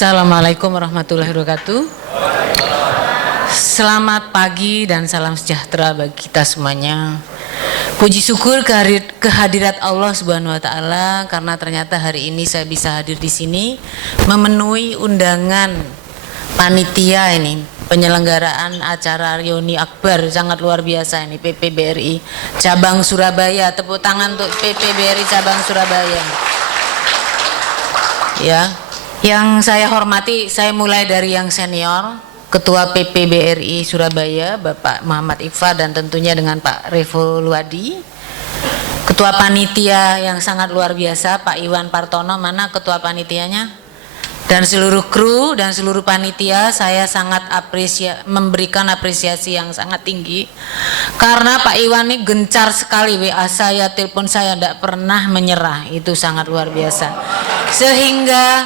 Assalamualaikum warahmatullahi wabarakatuh. Selamat pagi dan salam sejahtera bagi kita semuanya. Puji syukur kehadirat Allah Subhanahu wa taala karena ternyata hari ini saya bisa hadir di sini memenuhi undangan panitia ini, penyelenggaraan acara reuni akbar sangat luar biasa ini PPBRI cabang Surabaya. Tepuk tangan untuk PPBRI cabang Surabaya. Ya. Yang saya hormati, saya mulai dari yang senior, Ketua PPBRI Surabaya, Bapak Muhammad Iqbal, dan tentunya dengan Pak Revo Luadi. Ketua Panitia yang sangat luar biasa, Pak Iwan Partono, mana Ketua Panitianya? Dan seluruh kru dan seluruh panitia, saya sangat memberikan apresiasi yang sangat tinggi. Karena Pak Iwan ini gencar sekali, WA saya, telepon saya, tidak pernah menyerah, itu sangat luar biasa. Sehingga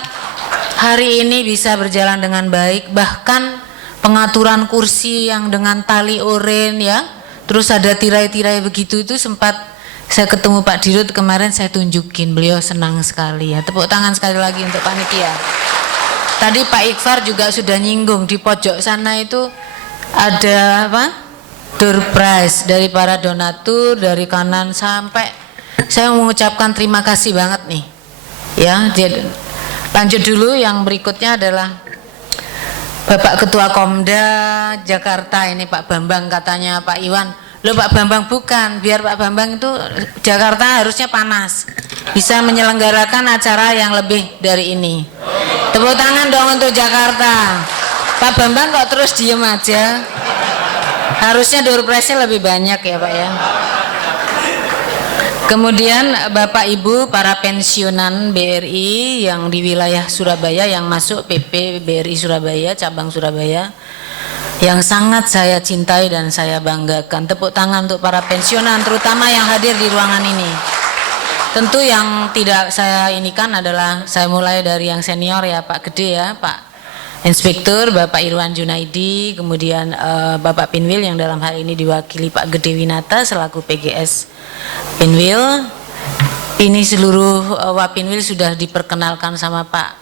hari ini bisa berjalan dengan baik, bahkan pengaturan kursi yang dengan tali oren ya, terus ada tirai-tirai begitu, itu sempat saya ketemu Pak Dirut kemarin, saya tunjukin, beliau senang sekali ya. Tepuk tangan sekali lagi untuk panitia. Tadi Pak Iqbal juga sudah nyinggung, di pojok sana itu ada apa? Door prize dari para donatur dari kanan sampai, saya mengucapkan terima kasih banget nih ya. Lanjut dulu, yang berikutnya adalah Bapak Ketua Komda Jakarta ini Pak Bambang, katanya Pak Iwan, loh Pak Bambang bukan, biar Pak Bambang itu Jakarta harusnya panas, bisa menyelenggarakan acara yang lebih dari ini. Tepuk tangan dong untuk Jakarta. Pak Bambang kok terus diem aja, harusnya door prize-nya lebih banyak ya Pak ya. Kemudian Bapak Ibu para pensiunan BRI yang di wilayah Surabaya yang masuk PP BRI Surabaya cabang Surabaya yang sangat saya cintai dan saya banggakan. Tepuk tangan untuk para pensiunan terutama yang hadir di ruangan ini. Tentu yang tidak saya inikan adalah, saya mulai dari yang senior ya, Pak Gede ya, Pak Inspektur Bapak Irwan Junaidi, kemudian Bapak Pinwil yang dalam hal ini diwakili Pak Gede Winata selaku PGS Pinwil. Ini seluruh Wapinwil sudah diperkenalkan sama Pak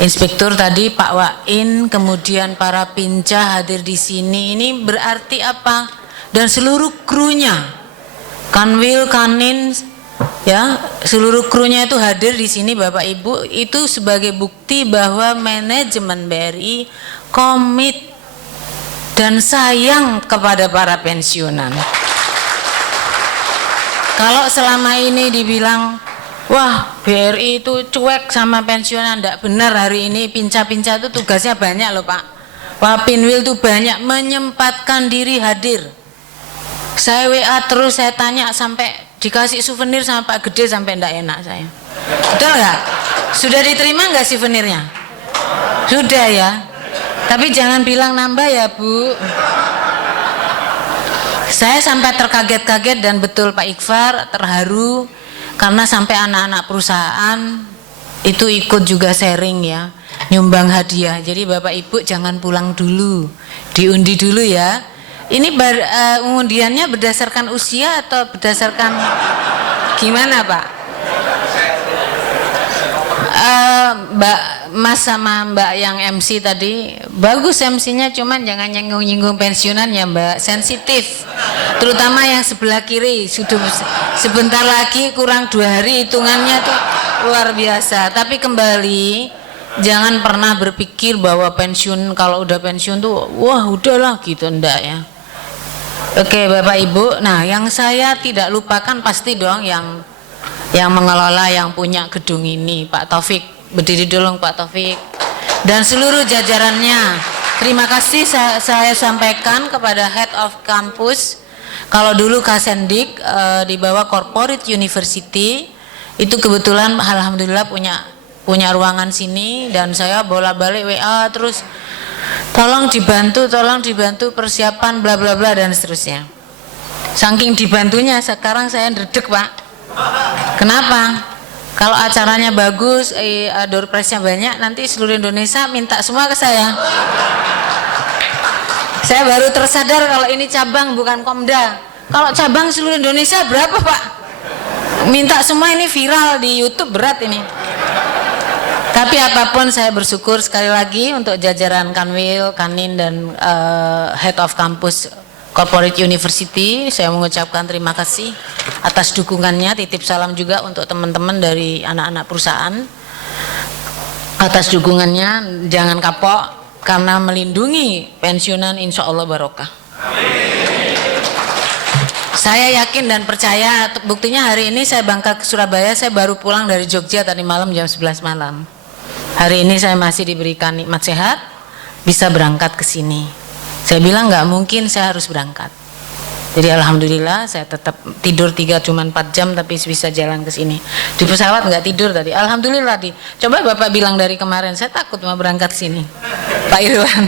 Inspektur tadi, Pak Wain, kemudian para pinca hadir di sini. Ini berarti apa? Dan seluruh krunya, Kanwil, Kanin, ya, seluruh krunya itu hadir di sini Bapak Ibu. Itu sebagai bukti bahwa manajemen BRI komit dan sayang kepada para pensiunan. Kalau selama ini dibilang, wah BRI itu cuek sama pensiunan, tidak benar. Hari ini pinca-pinca itu tugasnya banyak loh Pak. Wapinwil itu banyak menyempatkan diri hadir. Saya WA terus, saya tanya sampai dikasih souvenir sama Pak Gede sampai tidak enak saya. Betul nggak? Sudah diterima nggak souvenirnya? Sudah ya. Tapi jangan bilang nambah ya Bu. Saya sampai terkaget-kaget dan betul Pak Iqbal terharu karena sampai anak-anak perusahaan itu ikut juga sharing ya, nyumbang hadiah. Jadi Bapak Ibu jangan pulang dulu, diundi dulu ya. Ini undiannya berdasarkan usia atau berdasarkan gimana Pak? Mbak Mas sama Mbak yang MC tadi bagus MC-nya, cuman jangan nyinggung-nyinggung pensiunan ya Mbak, sensitif. Terutama yang sebelah kiri, sudah sebentar lagi kurang 2 hari hitungannya tuh luar biasa. Tapi kembali, jangan pernah berpikir bahwa pensiun, kalau udah pensiun tuh wah udahlah gitu, enggak ya. Oke Bapak Ibu, nah yang saya tidak lupakan pasti dong yang mengelola, yang punya gedung ini, Pak Taufik. Berdiri dulu Pak Taufik dan seluruh jajarannya. Terima kasih saya sampaikan kepada Head of Campus. Kalau dulu Kasendik di bawah Corporate University itu kebetulan alhamdulillah punya ruangan sini, dan saya bolak-balik WA terus, tolong dibantu persiapan bla bla bla dan seterusnya. Saking dibantunya sekarang saya ndredeg Pak. Kenapa? Kalau acaranya bagus, door prize-nya banyak, nanti seluruh Indonesia minta semua ke saya. Saya baru tersadar kalau ini cabang bukan Komda. Kalau cabang seluruh Indonesia berapa Pak? Minta semua, ini viral di YouTube, berat ini. Tapi apapun saya bersyukur sekali lagi untuk jajaran Kanwil, Kanin dan Head of Campus Corporate University. Saya mengucapkan terima kasih atas dukungannya. Titip salam juga untuk teman-teman dari anak-anak perusahaan atas dukungannya. Jangan kapok karena melindungi pensiunan insya Allah barokah. Saya yakin dan percaya, buktinya hari ini saya berangkat ke Surabaya, saya baru pulang dari Jogja tadi malam jam 11 malam. Hari ini saya masih diberikan nikmat sehat, bisa berangkat ke sini. Saya bilang nggak mungkin saya harus berangkat. Jadi alhamdulillah saya tetap tidur cuma 4 jam tapi bisa jalan ke sini. Di pesawat nggak tidur tadi. Alhamdulillah coba Bapak bilang dari kemarin saya takut mau berangkat sini. Pak Irwan.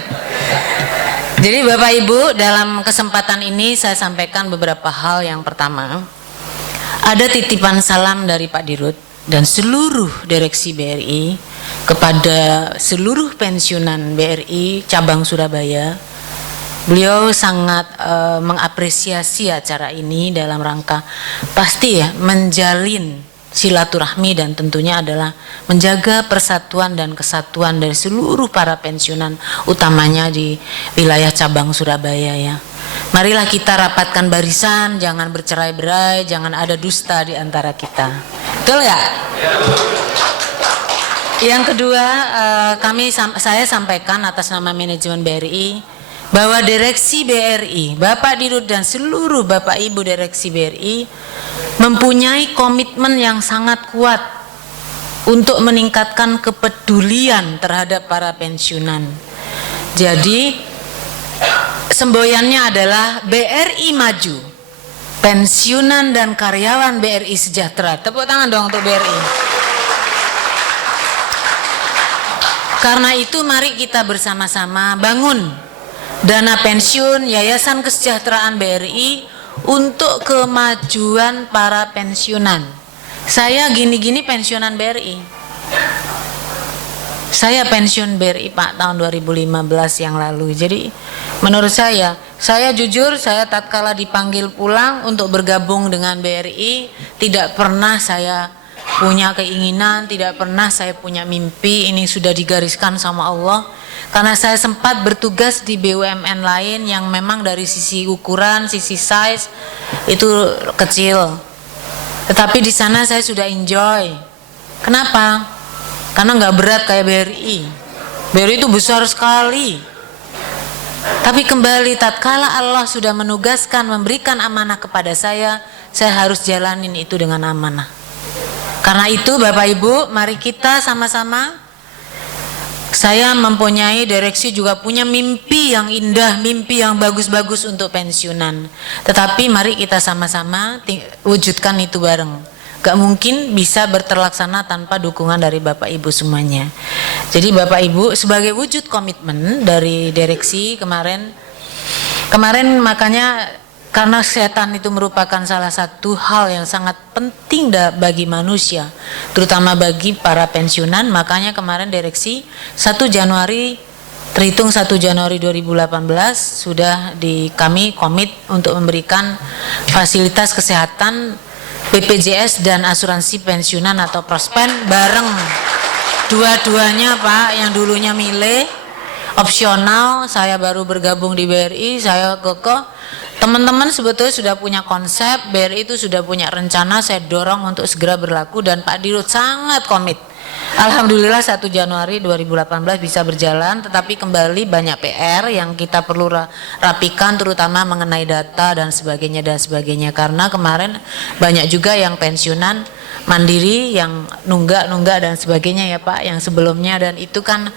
Jadi Bapak Ibu, dalam kesempatan ini saya sampaikan beberapa hal. Yang pertama, ada titipan salam dari Pak Dirut dan seluruh direksi BRI kepada seluruh pensiunan BRI cabang Surabaya. Beliau sangat mengapresiasi acara ini dalam rangka pasti ya menjalin silaturahmi dan tentunya adalah menjaga persatuan dan kesatuan dari seluruh para pensiunan utamanya di wilayah cabang Surabaya ya. Marilah kita rapatkan barisan, jangan bercerai-berai, jangan ada dusta di antara kita. Betul ya? Yang kedua, saya sampaikan atas nama manajemen BRI bahwa direksi BRI, Bapak Dirut dan seluruh Bapak Ibu direksi BRI mempunyai komitmen yang sangat kuat untuk meningkatkan kepedulian terhadap para pensiunan. Jadi semboyannya adalah BRI maju, pensiunan dan karyawan BRI sejahtera. Tepuk tangan dong untuk BRI. Karena itu mari kita bersama-sama bangun dana pensiun Yayasan Kesejahteraan BRI untuk kemajuan para pensiunan. Saya gini-gini pensiunan BRI. Saya pensiun BRI Pak tahun 2015 yang lalu. Jadi menurut saya jujur, saya tatkala dipanggil pulang untuk bergabung dengan BRI, tidak pernah saya punya keinginan, tidak pernah saya punya mimpi. Ini sudah digariskan sama Allah. Karena saya sempat bertugas di BUMN lain yang memang dari sisi ukuran, sisi size itu kecil. Tetapi di sana saya sudah enjoy. Kenapa? Karena nggak berat kayak BRI. BRI itu besar sekali. Tapi kembali tatkala Allah sudah menugaskan memberikan amanah kepada saya harus jalanin itu dengan amanah. Karena itu Bapak Ibu, mari kita sama-sama. Saya mempunyai, direksi juga punya mimpi yang indah, mimpi yang bagus-bagus untuk pensiunan. Tetapi mari kita sama-sama wujudkan itu bareng. Gak mungkin bisa berterlaksana tanpa dukungan dari Bapak Ibu semuanya. Jadi Bapak Ibu sebagai wujud komitmen dari direksi kemarin makanya karena kesehatan itu merupakan salah satu hal yang sangat penting bagi manusia, terutama bagi para pensiunan. Makanya kemarin direksi 1 Januari terhitung 1 Januari 2018 sudah kami komit untuk memberikan fasilitas kesehatan BPJS dan asuransi pensiunan atau Prospen bareng dua-duanya Pak. Yang dulunya milih opsional, saya baru bergabung di BRI, saya kokoh. Teman-teman sebetulnya sudah punya konsep, BRI itu sudah punya rencana, saya dorong untuk segera berlaku dan Pak Dirut sangat komit. Alhamdulillah 1 Januari 2018 bisa berjalan, tetapi kembali banyak PR yang kita perlu rapikan, terutama mengenai data dan sebagainya, karena kemarin banyak juga yang pensiunan mandiri yang nunggak dan sebagainya ya Pak, yang sebelumnya, dan itu kan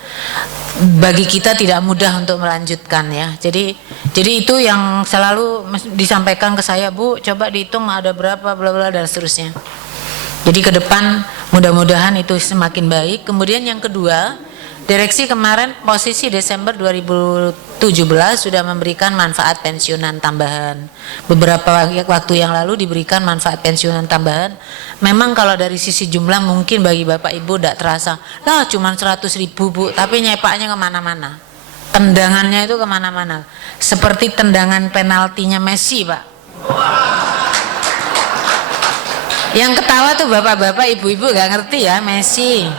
bagi kita tidak mudah untuk melanjutkan ya. Jadi itu yang selalu disampaikan ke saya, Bu, coba dihitung ada berapa bla bla dan seterusnya. Jadi ke depan mudah-mudahan itu semakin baik. Kemudian yang kedua, direksi kemarin posisi Desember 2017 sudah memberikan manfaat pensiunan tambahan. Beberapa waktu yang lalu diberikan manfaat pensiunan tambahan. Memang kalau dari sisi jumlah mungkin bagi Bapak Ibu tidak terasa, lah cuma 100.000 Bu, tapi nyepaknya kemana-mana. Tendangannya itu kemana-mana. Seperti tendangan penaltinya Messi Pak. Yang ketawa tuh bapak-bapak, ibu-ibu gak ngerti ya Messi.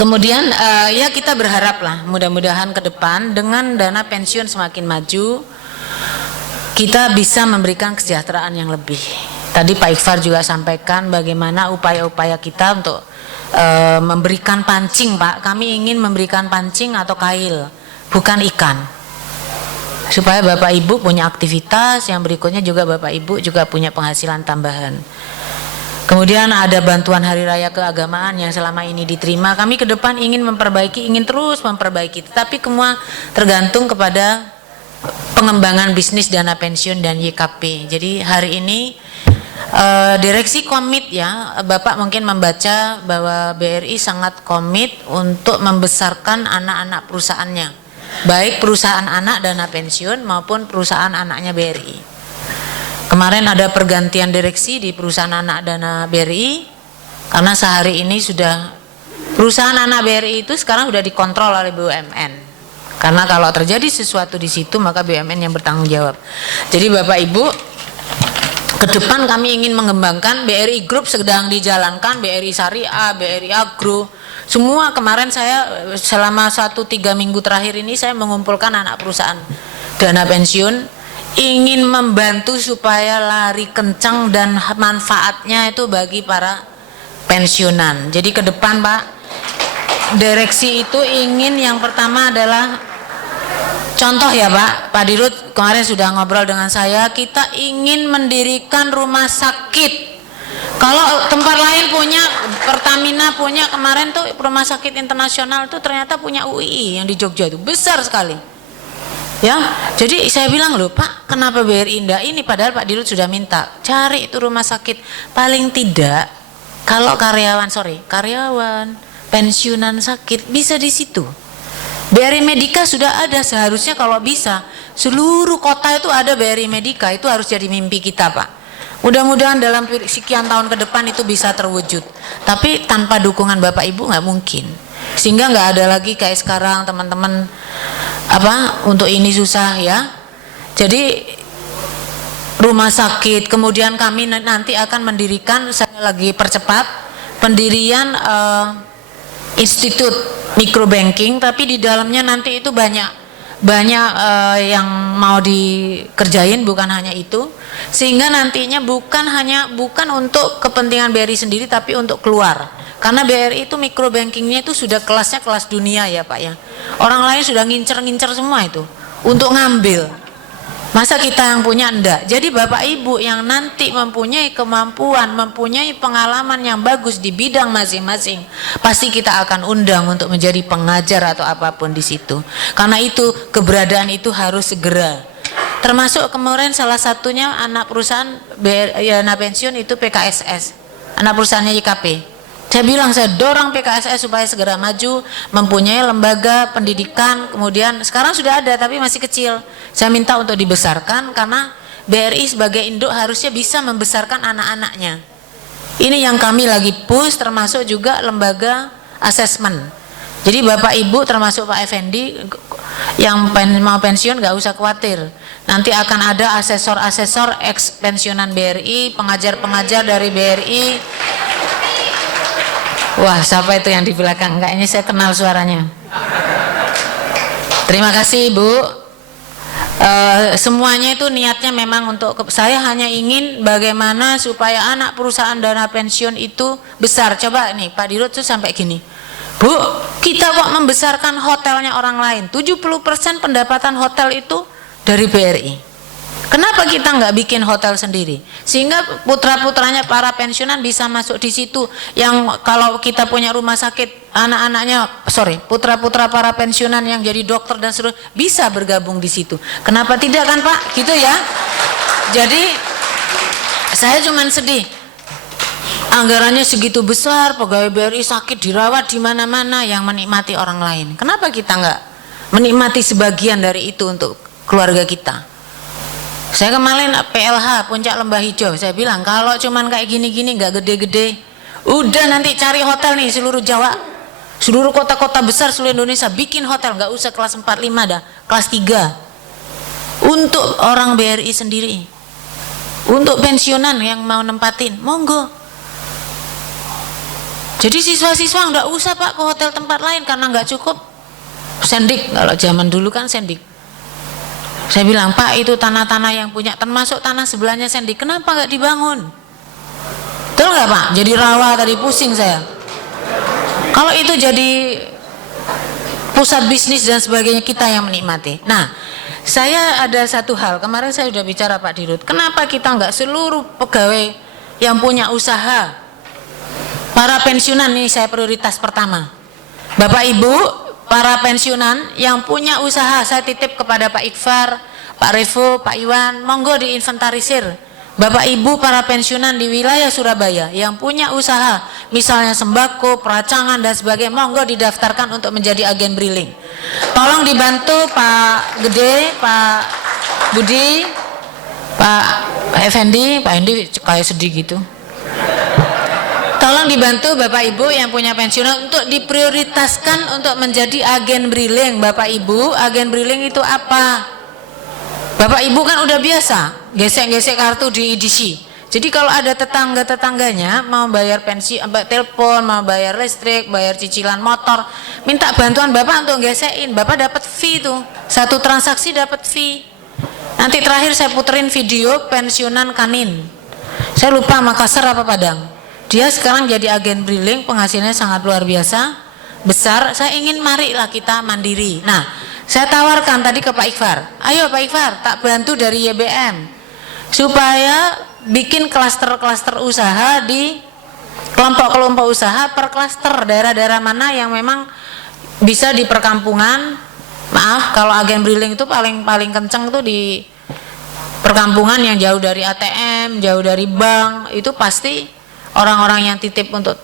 Kemudian ya kita berharap lah mudah-mudahan ke depan dengan dana pensiun semakin maju kita bisa memberikan kesejahteraan yang lebih. Tadi Pak Iqfar juga sampaikan bagaimana upaya-upaya kita untuk memberikan pancing, Pak. Kami ingin memberikan pancing atau kail, bukan ikan. Supaya Bapak Ibu punya aktivitas, yang berikutnya juga Bapak Ibu juga punya penghasilan tambahan. Kemudian ada bantuan hari raya keagamaan yang selama ini diterima. Kami ke depan ingin memperbaiki, ingin terus memperbaiki. Tetapi semua tergantung kepada pengembangan bisnis dana pensiun dan YKP. Jadi hari ini direksi komit ya, Bapak mungkin membaca bahwa BRI sangat komit untuk membesarkan anak-anak perusahaannya. Baik perusahaan anak dana pensiun maupun perusahaan anaknya BRI. Kemarin ada pergantian direksi di perusahaan anak dana BRI karena sehari ini sudah perusahaan anak BRI itu sekarang sudah dikontrol oleh BUMN. Karena kalau terjadi sesuatu di situ maka BUMN yang bertanggung jawab. Jadi Bapak Ibu, ke depan kami ingin mengembangkan BRI Group sedang dijalankan, BRI Syariah, BRI Agro. Semua kemarin saya selama 1-3 minggu terakhir ini saya mengumpulkan anak perusahaan dana pensiun, ingin membantu supaya lari kencang dan manfaatnya itu bagi para pensiunan. Jadi ke depan Pak, direksi itu ingin yang pertama adalah contoh ya Pak Dirut kemarin sudah ngobrol dengan saya, kita ingin mendirikan rumah sakit. Kalau tempat lain punya, Pertamina punya kemarin tuh rumah sakit internasional tuh ternyata punya UII yang di Jogja itu besar sekali. Ya, jadi saya bilang loh Pak, kenapa BRI enggak ini? Padahal Pak Dirut sudah minta cari itu rumah sakit paling tidak kalau karyawan pensiunan sakit bisa di situ. BRI Medika sudah ada, seharusnya kalau bisa seluruh kota itu ada BRI Medika, itu harus jadi mimpi kita Pak. Mudah-mudahan dalam sekian tahun ke depan itu bisa terwujud. Tapi tanpa dukungan Bapak Ibu nggak mungkin. Sehingga nggak ada lagi kayak sekarang teman-teman untuk ini susah ya. Jadi rumah sakit, kemudian kami nanti akan mendirikan, saya lagi percepat pendirian institut microbanking, tapi di dalamnya nanti itu banyak yang mau dikerjain, bukan hanya itu, sehingga nantinya bukan untuk kepentingan BRI sendiri tapi untuk keluar. Karena BRI itu microbankingnya itu sudah kelasnya kelas dunia ya Pak ya. Orang lain sudah ngincer semua itu untuk ngambil. Masa kita yang punya enggak? Jadi Bapak Ibu yang nanti mempunyai kemampuan, mempunyai pengalaman yang bagus di bidang masing-masing, pasti kita akan undang untuk menjadi pengajar atau apapun di situ. Karena itu keberadaan itu harus segera. Termasuk kemarin salah satunya anak perusahaan dana pensiun itu PKSS, anak perusahaannya YKP. Saya bilang saya dorong PKSS supaya segera maju, mempunyai lembaga pendidikan, kemudian sekarang sudah ada tapi masih kecil. Saya minta untuk dibesarkan karena BRI sebagai induk harusnya bisa membesarkan anak-anaknya. Ini yang kami lagi push, termasuk juga lembaga asesmen. Jadi Bapak Ibu termasuk Pak Effendi yang mau pensiun nggak usah khawatir. Nanti akan ada asesor-asesor ex pensiunan BRI, pengajar-pengajar dari BRI. Wah, siapa itu yang di belakang? Kayaknya saya kenal suaranya. Terima kasih Bu. Semuanya itu niatnya memang untuk saya hanya ingin bagaimana supaya anak perusahaan dana pensiun itu besar. Coba nih Pak Dirut tuh sampai gini, Bu, kita kok membesarkan hotelnya orang lain. 70% pendapatan hotel itu dari BRI. Kenapa kita nggak bikin hotel sendiri? Sehingga putra-putranya para pensiunan bisa masuk di situ. Yang kalau kita punya rumah sakit, putra-putra para pensiunan yang jadi dokter dan seluruh bisa bergabung di situ. Kenapa tidak kan Pak? Gitu ya. Jadi saya cuman sedih. Anggarannya segitu besar, pegawai BRI sakit dirawat di mana-mana, yang menikmati orang lain. Kenapa kita nggak menikmati sebagian dari itu untuk keluarga kita? Saya kemarin PLH Puncak Lembah Hijau, saya bilang kalau cuman kayak gini-gini nggak gede-gede, udah nanti cari hotel nih seluruh Jawa, seluruh kota-kota besar seluruh Indonesia bikin hotel, nggak usah kelas 4-5 dah, kelas 3 untuk orang BRI sendiri, untuk pensiunan yang mau nempatin, monggo. Jadi siswa-siswa nggak usah Pak ke hotel tempat lain karena nggak cukup sendik. Kalau zaman dulu kan sendik. Saya bilang, Pak, itu tanah-tanah yang punya, termasuk tanah sebelahnya sendik, kenapa nggak dibangun? Betul nggak Pak? Jadi rawa tadi, pusing saya. Kalau itu jadi pusat bisnis dan sebagainya, kita yang menikmati. Nah, saya ada satu hal, kemarin saya sudah bicara Pak Dirut, kenapa kita nggak seluruh pegawai yang punya usaha, para pensiunan ini saya prioritas pertama. Bapak Ibu, para pensiunan yang punya usaha, saya titip kepada Pak Iqfar, Pak Revo, Pak Iwan, monggo diinventarisir. Bapak Ibu para pensiunan di wilayah Surabaya yang punya usaha, misalnya sembako, peracangan dan sebagainya, monggo didaftarkan untuk menjadi agen briling. Tolong dibantu Pak Gede, Pak Budi, Pak Effendi, Pak Endi kayak sedih gitu. Tolong dibantu Bapak Ibu yang punya pensiunan untuk diprioritaskan untuk menjadi agen briling. Bapak Ibu, agen briling itu apa? Bapak Ibu kan udah biasa gesek-gesek kartu di EDC. Jadi kalau ada tetangga-tetangganya mau bayar pensi, telepon, mau bayar listrik, bayar cicilan motor, minta bantuan Bapak untuk gesekin. Bapak dapat fee tuh. Satu transaksi dapat fee. Nanti terakhir saya puterin video pensiunan Kanin. Saya lupa Makassar apa Padang. Dia sekarang jadi agen briling, penghasilannya sangat luar biasa, besar. Saya ingin marilah kita mandiri. Nah, saya tawarkan tadi ke Pak Iqfar, ayo Pak Iqfar, tak bantu dari YBM supaya bikin klaster-klaster usaha di kelompok-kelompok usaha per klaster, daerah-daerah mana yang memang bisa di perkampungan. Maaf, kalau agen briling itu paling kenceng tuh di perkampungan yang jauh dari ATM, jauh dari bank, itu pasti orang-orang yang titip untuk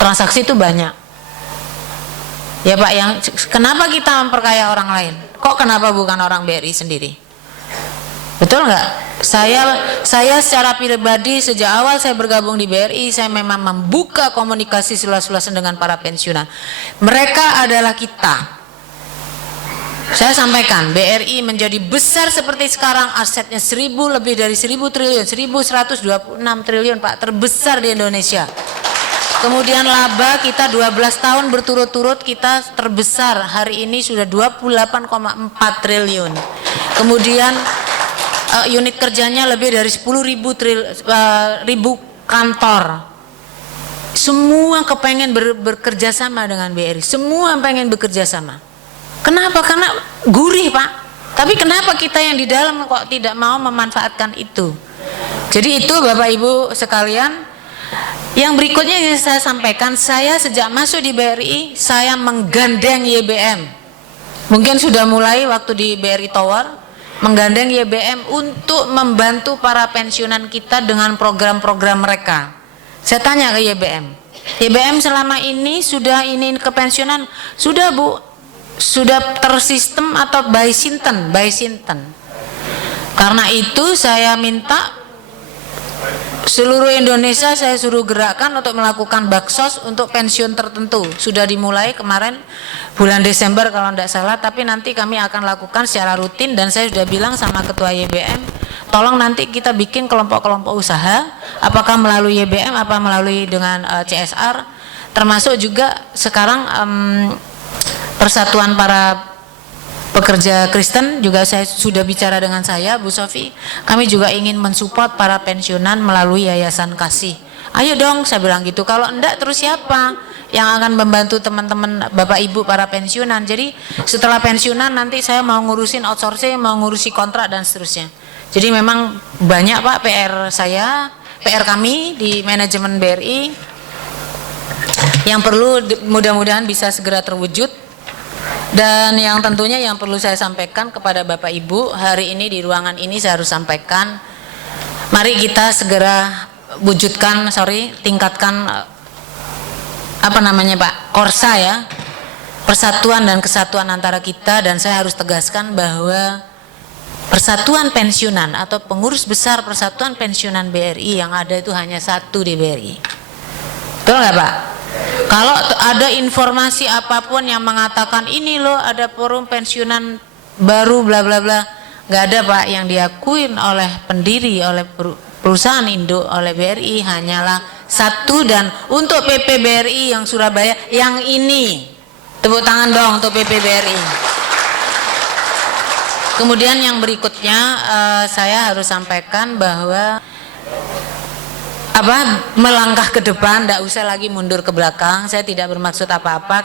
transaksi itu banyak. Ya Pak, yang kenapa kita memperkaya orang lain? Kok kenapa bukan orang BRI sendiri? Betul nggak? Saya secara pribadi sejak awal saya bergabung di BRI, saya memang membuka komunikasi seluas-luasnya dengan para pensiunan. Mereka adalah kita. Saya sampaikan, BRI menjadi besar seperti sekarang, asetnya lebih dari 1.000 triliun, 1.126 triliun Pak, terbesar di Indonesia. Kemudian laba kita 12 tahun berturut-turut kita terbesar, hari ini sudah 28,4 triliun. Kemudian unit kerjanya lebih dari 10.000 kantor. Semua kepengen bekerja sama dengan BRI, semua pengen bekerja sama. Kenapa? Karena gurih Pak. Tapi kenapa kita yang di dalam kok tidak mau memanfaatkan itu? Jadi itu Bapak Ibu sekalian. Yang berikutnya yang saya sampaikan, saya sejak masuk di BRI, saya menggandeng YBM. Mungkin sudah mulai waktu di BRI Tower, menggandeng YBM untuk membantu para pensiunan kita dengan program-program mereka. Saya tanya ke YBM, YBM selama ini sudah ini kepensiunan, sudah Bu? Sudah tersistem atau by Sinten? By Sinten. Karena itu saya minta seluruh Indonesia saya suruh gerakkan untuk melakukan baksos untuk pensiun tertentu. Sudah dimulai kemarin bulan Desember kalau tidak salah, tapi nanti kami akan lakukan secara rutin dan saya sudah bilang sama Ketua YBM, tolong nanti kita bikin kelompok-kelompok usaha, apakah melalui YBM, apa melalui dengan CSR, termasuk juga sekarang Persatuan para pekerja Kristen juga saya sudah bicara dengan saya, Bu Sofi. Kami juga ingin mensupport para pensiunan melalui Yayasan Kasih. Ayo dong, saya bilang gitu. Kalau enggak terus siapa yang akan membantu teman-teman Bapak Ibu para pensiunan? Jadi setelah pensiunan nanti saya mau ngurusin outsourcing, mau ngurusi kontrak dan seterusnya. Jadi memang banyak Pak PR kami di manajemen BRI yang perlu mudah-mudahan bisa segera terwujud. Dan yang tentunya yang perlu saya sampaikan kepada Bapak Ibu hari ini di ruangan ini saya harus sampaikan, mari kita segera tingkatkan Korsa ya, persatuan dan kesatuan antara kita. Dan saya harus tegaskan bahwa persatuan pensiunan atau pengurus besar persatuan pensiunan BRI yang ada itu hanya satu di BRI. Betul nggak Pak? Kalau ada informasi apapun yang mengatakan ini loh ada forum pensiunan baru bla bla bla, nggak ada Pak. Yang diakuin oleh pendiri, oleh perusahaan induk, oleh BRI hanyalah Satu, dan untuk PPBRI yang Surabaya yang ini, tepuk tangan dong untuk PPBRI. Kemudian yang berikutnya saya harus sampaikan bahwa melangkah ke depan, tidak usah lagi mundur ke belakang. Saya tidak bermaksud apa-apa.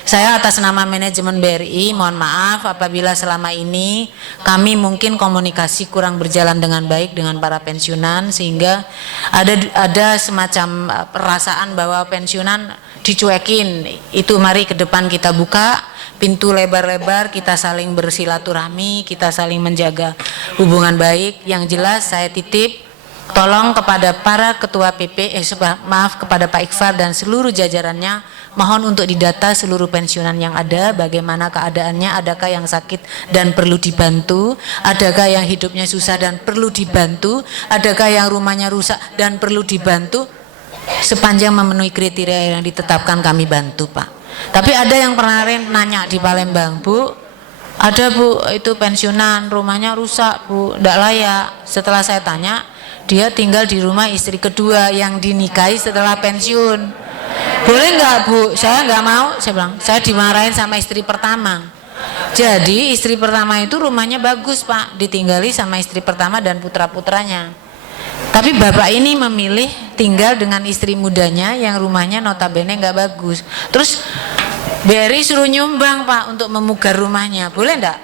Saya atas nama manajemen BRI mohon maaf apabila selama ini kami mungkin komunikasi kurang berjalan dengan baik dengan para pensiunan, sehingga ada semacam perasaan bahwa pensiunan dicuekin. Itu mari ke depan kita buka pintu lebar-lebar, kita saling bersilaturahmi, kita saling menjaga hubungan baik. Yang jelas saya titip tolong kepada para ketua PP, kepada Pak Iqfar dan seluruh jajarannya, mohon untuk didata seluruh pensiunan yang ada, bagaimana keadaannya, adakah yang sakit dan perlu dibantu, adakah yang hidupnya susah dan perlu dibantu, adakah yang rumahnya rusak dan perlu dibantu. Sepanjang memenuhi kriteria yang ditetapkan kami bantu, Pak. Tapi ada yang kemarin nanya di Palembang, Bu, ada Bu itu pensiunan rumahnya rusak Bu, tidak layak. Setelah saya tanya, dia tinggal di rumah istri kedua yang dinikahi setelah pensiun. Boleh nggak Bu? Saya nggak mau. Saya bilang, saya dimarahin sama istri pertama. Jadi istri pertama itu rumahnya bagus Pak, ditinggali sama istri pertama dan putra-putranya. Tapi bapak ini memilih tinggal dengan istri mudanya yang rumahnya notabene nggak bagus. Terus BRI suruh nyumbang Pak untuk memugar rumahnya. Boleh nggak?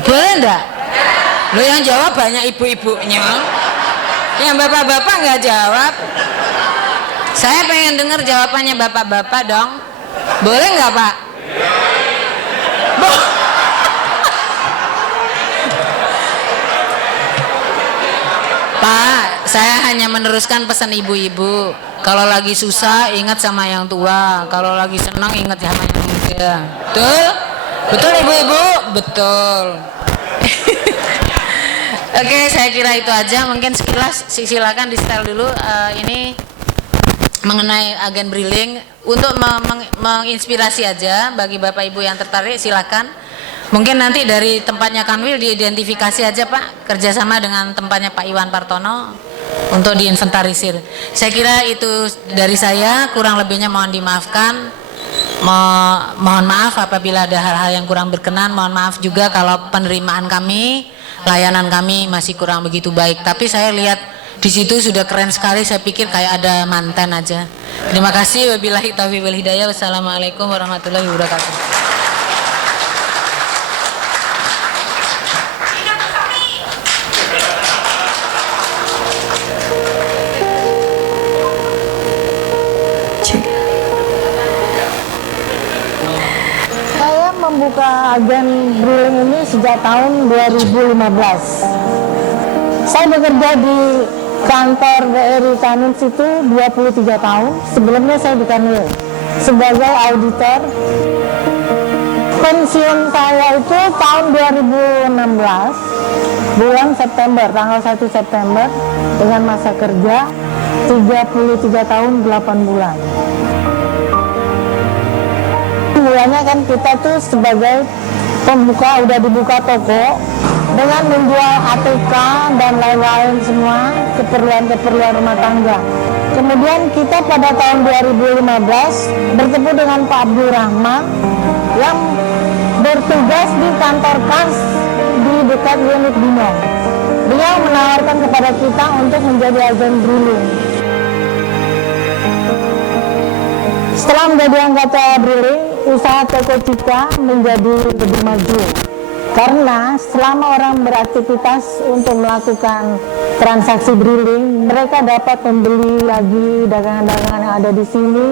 Boleh nggak? Lo yang jawab banyak ibu-ibunya, yang bapak-bapak nggak jawab. Saya pengen dengar jawabannya bapak-bapak dong. Boleh nggak Pak? Pak, saya hanya meneruskan pesan ibu-ibu. Kalau lagi susah ingat sama yang tua, kalau lagi senang ingat sama yang muda. Betul? Betul ibu-ibu? Betul. Oke, saya kira itu aja. Mungkin sekilas silakan di setel dulu ini mengenai agen briling untuk menginspirasi aja bagi Bapak Ibu yang tertarik, silakan. Mungkin nanti dari tempatnya Kanwil diidentifikasi aja Pak, kerjasama dengan tempatnya Pak Iwan Partono untuk diinventarisir. Saya kira itu dari saya, kurang lebihnya mohon dimaafkan. Mohon maaf apabila ada hal-hal yang kurang berkenan. Mohon maaf juga kalau penerimaan kami, layanan kami masih kurang begitu baik. Tapi saya lihat di situ sudah keren sekali. Saya pikir kayak ada manten aja. Terima kasih. Wabillahi taufiq wal hidayah. Wassalamualaikum warahmatullahi wabarakatuh. Membuka agen briling ini sejak tahun 2015. Saya bekerja di kantor BRI Kanwil itu 23 tahun. Sebelumnya saya di Kanwil sebagai auditor. Pensiun saya itu tahun 2016 bulan September, tanggal 1 September dengan masa kerja 33 tahun 8 bulan. Mulanya kan kita tuh sebagai pembuka udah dibuka toko dengan menjual ATK dan lain-lain semua keperluan rumah tangga. Kemudian kita pada tahun 2015 bertemu dengan Pak Abdul Rahman yang bertugas di kantor KAS di dekat unit Binong. Beliau menawarkan kepada kita untuk menjadi agen briling. Setelah menjadi anggota briling, usaha toko kita menjadi lebih maju karena selama orang beraktivitas untuk melakukan transaksi briling, mereka dapat membeli lagi dagangan-dagangan yang ada di sini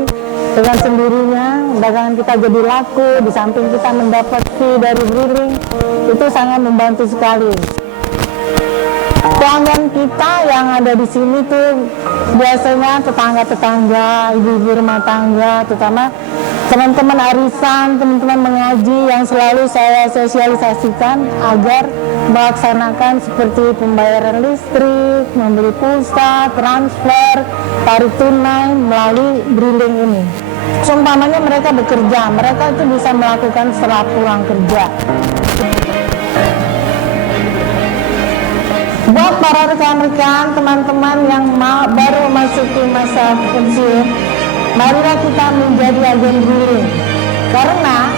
dengan sendirinya. Dagangan kita jadi laku, di samping kita mendapat fee dari briling, itu sangat membantu sekali. Pelanggan kita yang ada di sini tuh biasanya tetangga-tetangga, ibu-ibu rumah tangga, terutama teman-teman arisan, teman-teman mengaji yang selalu saya sosialisasikan agar melaksanakan seperti pembayaran listrik, membeli pulsa, transfer, tarik tunai melalui briling ini. Seumpamanya mereka bekerja, mereka itu bisa melakukan setelah pulang kerja. buat para rekan-rekan, teman-teman yang baru memasuki masa pensiun, marilah kita menjadi agen briling. Karena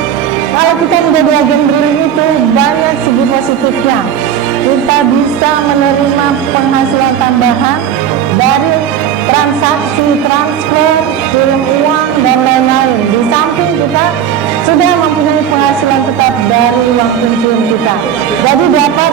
kalau kita menjadi agen briling itu banyak segi positifnya. Kita bisa menerima penghasilan tambahan dari transaksi, transfer, kirim uang, dan lain-lain. Di samping kita sudah mempunyai penghasilan tetap dari uang pensiun kita. Jadi dapat